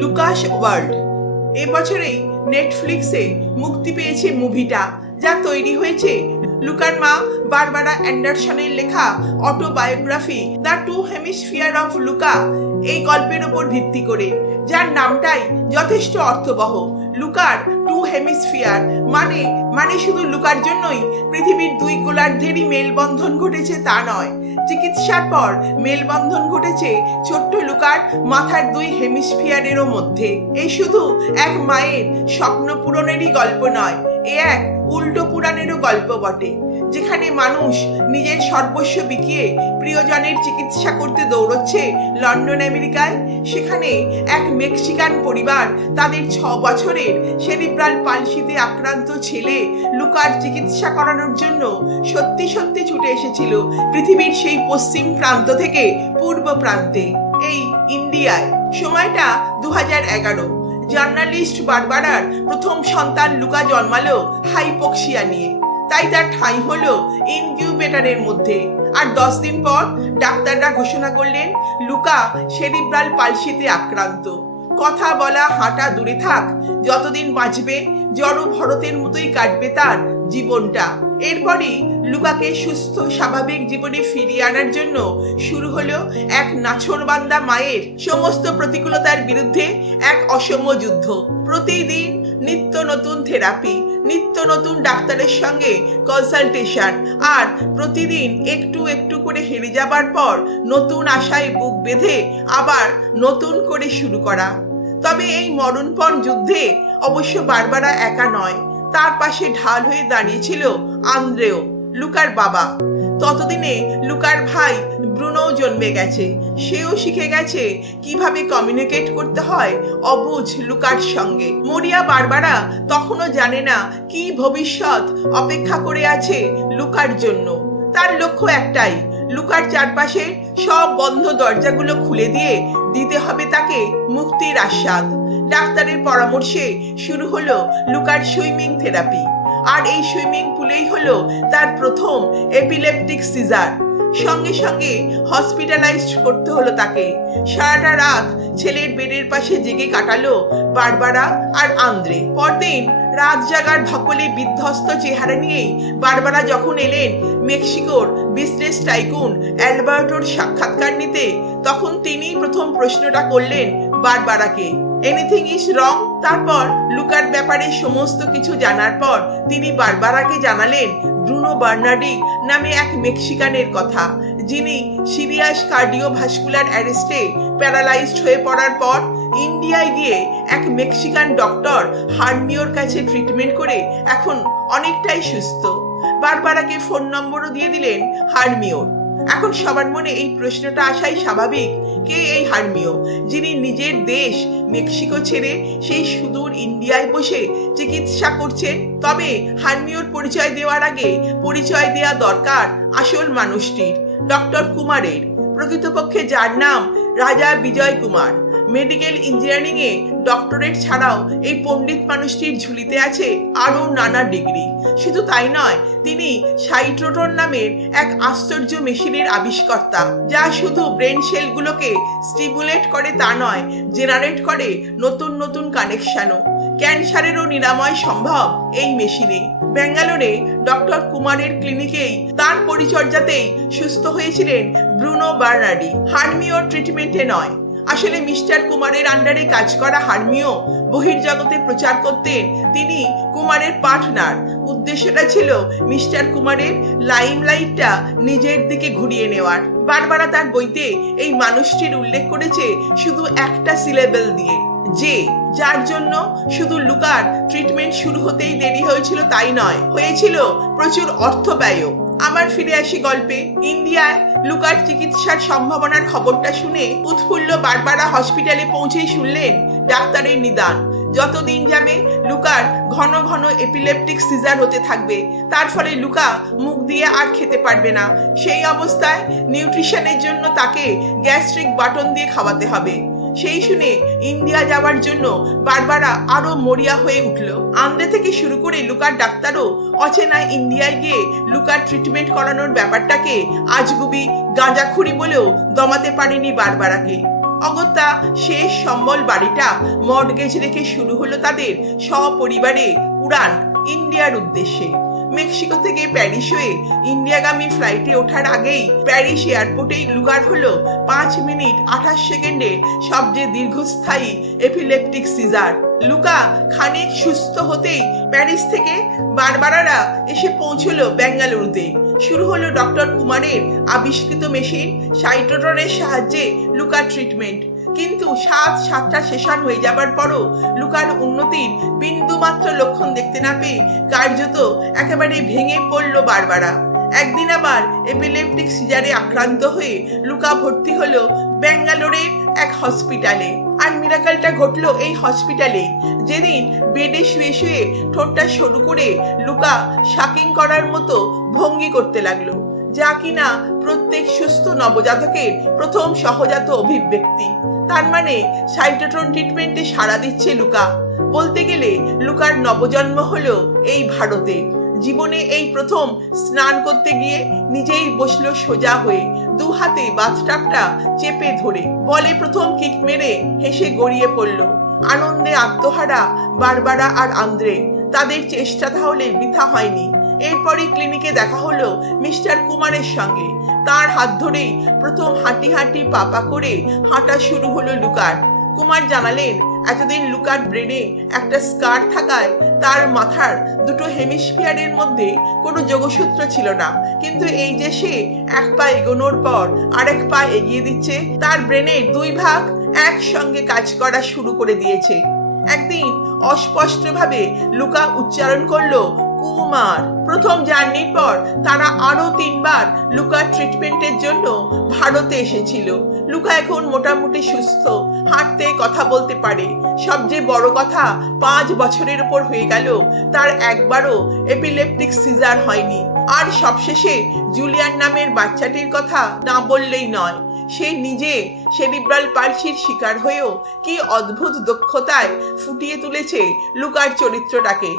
Lucas world. এবছরেই নেটফ্লিক্সে মুক্তি পেয়েছে মুভিটা, যা তৈরি হয়েছে লুকার মা বারবারা অ্যান্ডারসনের লেখা autobiography the two hemisphere of Luka, এই গল্পের ওপর ভিত্তি করে, যার নামটাই যথেষ্ট অর্থবহ। লুকার টু হেমিসফিয়ার মানে মানে শুধু লুকার জন্যই, পৃথিবীর দুই গোলার্ধেরই মেলবন্ধন ঘটেছে তা নয়। চিকিৎসার পর মেলবন্ধন ঘটেছে ছোট্ট লুকার মাথার দুই হেমিসফিয়ারেরও মধ্যে। এই শুধু এক মায়ের স্বপ্ন পূরণেরই গল্প নয়, এ এক উল্টো পুরাণেরও গল্প বটে, যেখানে মানুষ নিজের সর্বস্ব বিকিয়ে প্রিয়জনের চিকিৎসা করতে দৌড়চ্ছে লন্ডন, আমেরিকায়। সেখানে এক মেক্সিকান পরিবার তাদের ছ বছরের সেরিব্রাল পালসিতে আক্রান্ত ছেলে লুকার চিকিৎসা করানোর জন্য সত্যি সত্যি ছুটে এসেছিল পৃথিবীর সেই পশ্চিম প্রান্ত থেকে পূর্ব প্রান্তে। এই ইন্ডিয়ায়। সময়টা দু এগারো। জার্নালিস্ট বারবারার প্রথম সন্তান লুকা জন্মালো হাইপোক্সিয়া নিয়ে। তাই তার ঠাঁই হলো ইনকিউবেটারের মধ্যে। আর দশ দিন পর ডাক্তাররা ঘোষণা করলেন, লুকা সেরিব্রাল পালসিতে আক্রান্ত। কথা বলা, হাঁটা দূরে থাক, যতদিন বাঁচবে, জড় ভরতের মতোই কাটবে তার জীবনটা। এরপরই লুকাকে সুস্থ, স্বাভাবিক জীবনে ফিরিয়ে আনার জন্য শুরু হলো এক নাছরবান্দা মায়ের সমস্ত প্রতিকূলতার বিরুদ্ধে এক অসম যুদ্ধ। প্রতিদিন নিত্য নতুন থেরাপি, নিত্য নতুন ডাক্তারের সঙ্গে কনসালটেশন আর প্রতিদিন একটু একটু করে হেরে যাবার পর নতুন আশায় বুক বেঁধে আবার নতুন করে শুরু করা। তবে এই মরণপণ যুদ্ধে অবশ্য বারবারা একা নয় তার পাশে ঢাল হয়ে দাঁড়িয়েছিল আন্দ্রেও লুকার বাবা। ততদিনে লুকার ভাই ব্রুনোও জন্মে গেছে। সেও শিখে গেছে কীভাবে কমিউনিকেট করতে হয় অবুঝ লুকার সঙ্গে। মরিয়া বারবারা তখনও জানে না কি ভবিষ্যৎ অপেক্ষা করে আছে লুকার জন্য। তার লক্ষ্য একটাই, লুকার চারপাশে সব বন্ধ দরজাগুলো খুলে দিয়ে দিতে হবে তাকে মুক্তির আস্বাদ। ডাক্তারের পরামর্শে শুরু হলো লুকার সুইমিং থেরাপি। আর এই সুইমিং পুলেই হলো তার প্রথম এপিলেপটিক সিজার সঙ্গে সঙ্গে হসপিটালাইজড করতে হলো তাকে। সারাটা রাত ছেলের বেডের পাশে জেগে কাটালো বারবারা আর আন্দ্রে। পরদিন রাত জাগার ধকলে বিধ্বস্ত চেহারা নিয়েই বারবারা যখন এলেন মেক্সিকোর বিজনেস টাইকুন অ্যালবার্টোর সাক্ষাৎকার নিতে, তখন তিনি প্রথম প্রশ্নটা করলেন বারবারাকে এনিথিং ইজ রং তারপর লুকার ব্যাপারে সমস্ত কিছু জানার পর তিনি বারবারাকে জানালেন, ব্রুনো বার্নার্ডি নামে এক মেক্সিকানের কথা, যিনি সিরিয়াস কার্ডিওভাস্কুলার অ্যারেস্টে প্যারালাইজড হয়ে পড়ার পর ইন্ডিয়ায় গিয়ে এক মেক্সিকান ডক্টর হার্মিওর কাছে ট্রিটমেন্ট করে এখন অনেকটাই সুস্থ। বারবারাকে ফোন নম্বরও দিয়ে দিলেন হার্মিওর এখন সবার মনে এই প্রশ্নটা আসাই স্বাভাবিক কে এই হারমিও যিনি নিজের দেশ মেক্সিকো ছেড়ে সেই সুদূর ইন্ডিয়ায় বসে চিকিৎসা করছেন? তবে হারমিওর পরিচয় দেওয়ার আগে পরিচয় দেওয়া দরকার আসল মানুষটির, ডক্টর কুমারের। প্রকৃতপক্ষে যার নাম রাজা বিজয় কুমার। মেডিকেল ইঞ্জিনিয়ারিং এ ডক্টরেট ছাড়াও এই পণ্ডিত মানুষটির ঝুলিতে আছে আরও নানা ডিগ্রি। শুধু তাই নয়, তিনি সাইট্রোটন নামের এক আশ্চর্য মেশিনের আবিষ্কর্তা, যা শুধু ব্রেন সেলগুলোকে স্টিমুলেট করে তা নয়, জেনারেট করে নতুন নতুন কানেকশনও। ক্যান্সারেরও নিরাময় সম্ভব এই মেশিনে। ব্যাঙ্গালোরে ডক্টর কুমারের ক্লিনিকেই তার পরিচর্যাতেই সুস্থ হয়েছিলেন ব্রুনো বার্নার্ডি। হার্মিও ট্রিটমেন্টে নয় আসলে মিস্টার কুমারের আন্ডারে কাজ করা হার্মিও বহির্জগতে প্রচার করতেন। তিনি কুমারের পার্টনার উদ্দেশ্যটা ছিল মিস্টার কুমারের লাইমলাইটটা নিজের দিকে ঘুরিয়ে নেওয়ার। বারবারা তার বইতে এই মানুষটির উল্লেখ করেছে শুধু একটা সিলেবেল দিয়ে। যে, যার জন্য শুধু লুকার ট্রিটমেন্ট শুরু হতেই দেরি হয়েছিল তাই নয়। হয়েছিল প্রচুর অর্থ ব্যয়ও আমার ফিরে আসি গল্পে। ইন্ডিয়ায় লুকার চিকিৎসার সম্ভাবনার খবরটা শুনে উৎফুল্ল বারবারা হসপিটালে পৌঁছেই শুনলেন ডাক্তারের নিদান। যতদিন যাবে লুকার ঘন ঘন এপিলেপটিক সিজার হতে থাকবে। তার ফলে লুকা মুখ দিয়ে আর খেতে পারবে না। সেই অবস্থায় নিউট্রিশনের জন্য তাকে গ্যাস্ট্রিক বাটন দিয়ে খাওয়াতে হবে। সেই শুনে ইন্ডিয়া যাওয়ার জন্য বারবারা আরও মরিয়া হয়ে উঠল। আন্দ্রে থেকে শুরু করে লুকার ডাক্তারও অচেনায় ইন্ডিয়ায় গিয়ে লুকার ট্রিটমেন্ট করানোর ব্যাপারটাকে আজগুবি গাঁজাখুরি বলেও দমাতে পারেনি বারবারাকে। অগত্যা শেষ সম্বল বাড়িটা মর্গেজ রেখে শুরু হলো তাদের সপরিবারে উড়ান ইন্ডিয়ার উদ্দেশ্যে। মেক্সিকো থেকে প্যারিস হয়ে ইন্ডিয়াগামী ফ্লাইটে ওঠার আগেই প্যারিস এয়ারপোর্টেই লুগার হলো পাঁচ মিনিট আঠাশ সেকেন্ডে সবচেয়ে দীর্ঘস্থায়ী এপিলেপটিক সিজার। লুকা খানিক সুস্থ হতেই প্যারিস থেকে বারবারারা এসে পৌঁছলো বেঙ্গালুরুতে শুরু হলো ডক্টর কুমারের আবিষ্কৃত মেশিন, সাইটোটনের সাহায্যে লুকার ট্রিটমেন্ট। কিন্তু সাত সাতটা সেশন হয়ে যাবার পরও লুকার উন্নতির বিন্দুমাত্র লক্ষণ দেখতে না পেয়ে কার্যত একেবারে ভেঙে পড়ল বারবারা। একদিন আবার এপিলেপটিক সিজারে আক্রান্ত হয়ে লুকা ভর্তি হলো ব্যাঙ্গালোরের এক হসপিটালে আর মিরাকালটা ঘটলো এই হসপিটালে যেদিন বেডে শুয়ে শুয়ে ঠোঁটটা সরু করে লুকা শাকিং করার মতো ভঙ্গি করতে লাগল। যা কিনা প্রত্যেক সুস্থ নবজাতকের প্রথম সহজাত অভিব্যক্তি। তার মানে সাইটোট্রন ট্রিটমেন্টে সাড়া দিচ্ছে লুকা। বলতে গেলে লুকার নবজন্ম হলো এই ভারতে। জীবনে এই প্রথম স্নান করতে গিয়ে নিজেই বসল সোজা হয়ে, দু হাতে বাথটাপটা চেপে ধরে। বলে প্রথম কিক মেরে হেসে গড়িয়ে পড়ল। আনন্দে আত্মহারা বারবারা আর আন্দ্রে। তাদের চেষ্টা তাহলে বৃথা হয়নি। এরপরই ক্লিনিকে দেখা হলো মিস্টার কুমারের সঙ্গে। তার হাত ধরেই প্রথম হাঁটি হাঁটি পাপা করে হাঁটা শুরু হলো লুকার। কুমার জানালেন, এতদিন লুকার ব্রেনে একটা স্কার থাকায় তার মাথার দুটো হেমিস্ফিয়ারের মধ্যে কোনো যোগসূত্র ছিল না। কিন্তু এই যে সে এক পা এগোনোর পর আরেক পা এগিয়ে দিচ্ছে, তার ব্রেনের দুই ভাগ একসঙ্গে কাজ করা শুরু করে দিয়েছে। একদিন অস্পষ্টভাবে লুকা উচ্চারণ করল কুমার। প্রথম জার্নির পর তারা আরও তিনবার লুকার ট্রিটমেন্টের জন্য ভারতে এসেছিল। লুকা এখন মোটামুটি সুস্থ, হাঁটতে কথা বলতে পারে। সবচেয়ে বড় কথা, পাঁচ বছরের উপর হয়ে গেল, তার একবারও এপিলেপটিক সিজার হয়নি। আর সবশেষে জুলিয়ান নামের বাচ্চাটির কথা না বললেই নয়, সে নিজে সেরিব্রাল পালসির শিকার হয়েও কি অদ্ভুত দক্ষতায় ফুটিয়ে তুলেছে লুকার চরিত্রটাকে।